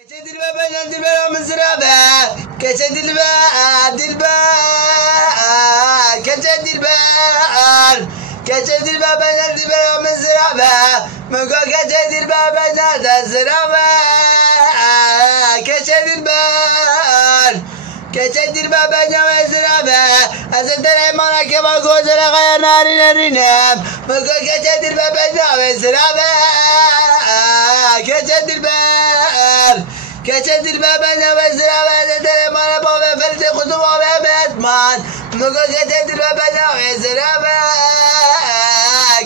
Keçe dilber ben dilber mızra be. Keçe dilber dilber. Keçe dilber. Keçe dilber ben dilber mızra be. Mugo keçe dilber ben de sıra be. Keçe dilber. Keçe dilber ben de sıra be. Azendere mana keba gozera kaya narinem. Mugo keçe dilber ben de sıra be. Keçe dilber. Keçe dilber ben de sıra be. Azendere mana baba felti kutuba be betman. Mugo keçe dilber ben de sıra be.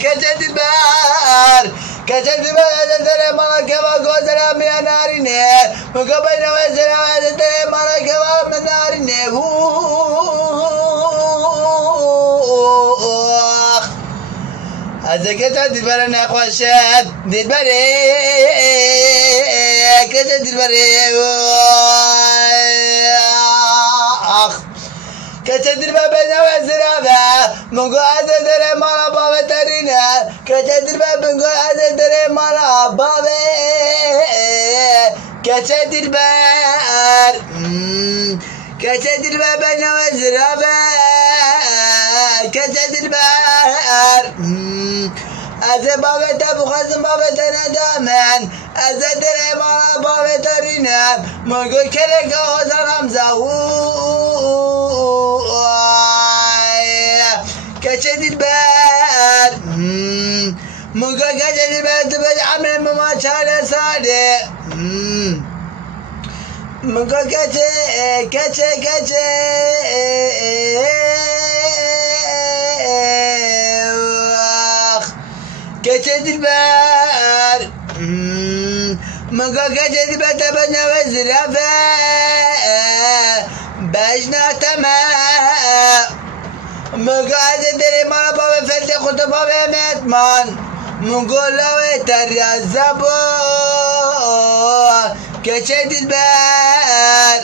Keçe dilber. Keçe dilber azendere mana keba gozera miya narine. Mugo ben de sıra be. Azendere mana keba narine. Keçe dilber ne koşet dilberi. Keçe dilberi. Keçe dilber ben sıra be. Mungu azendere mana baba terine. Keçe dilber mungu azendere mana baba. Keçe dilber. Keçe dilber ben sıra be. Keçe dilber. Azze babete bu kızım babete ne demen. Azze dere bana babete rinem. Mungu kereke ozanam zahu. Keçe dilber. Mungu keçe dilber. Tıbet amre muma çare sade. Mungu keçe keçe keçe. Keçe dilber. Mungu keçe dilber tebenne ve zirafe. Bejna teme. Mungu azendere mana baba felte kutuba ve metman. Mungu lave teryazzabo. Keçe dilber.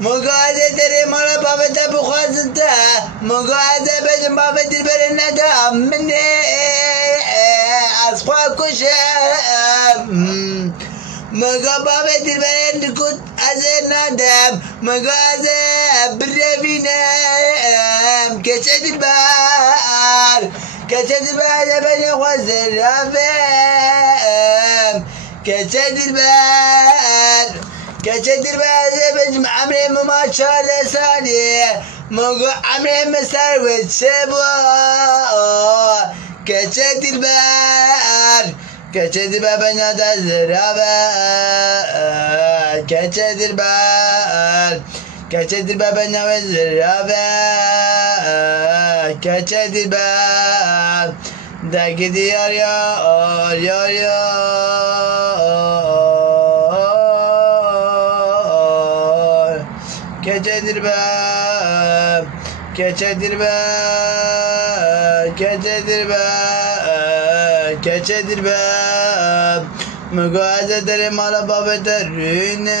Mungu azendere mana baba tebu khazında. Mungu azebejim baba dilberin ne de amne. Asfa kuşem. Mungu baba dilberin kut azenadem. Mungu azebirevinem. Keçe dilber. Keçe dilber beni khazerafem. Keçe dilber. Keçe dilber bejim amre muma çare sani. Mungu amre mesar ve sebo. Keçe dilber. Keçe dilber ben de zirabe. Keçe dilber. Keçe dilber ben de zirabe. Keçe dilber. Da gidiyor ya. Keçe dilber. Keçe dilber. Keçe dilber. Keçe dilber. Mungu azendere mana baba terine.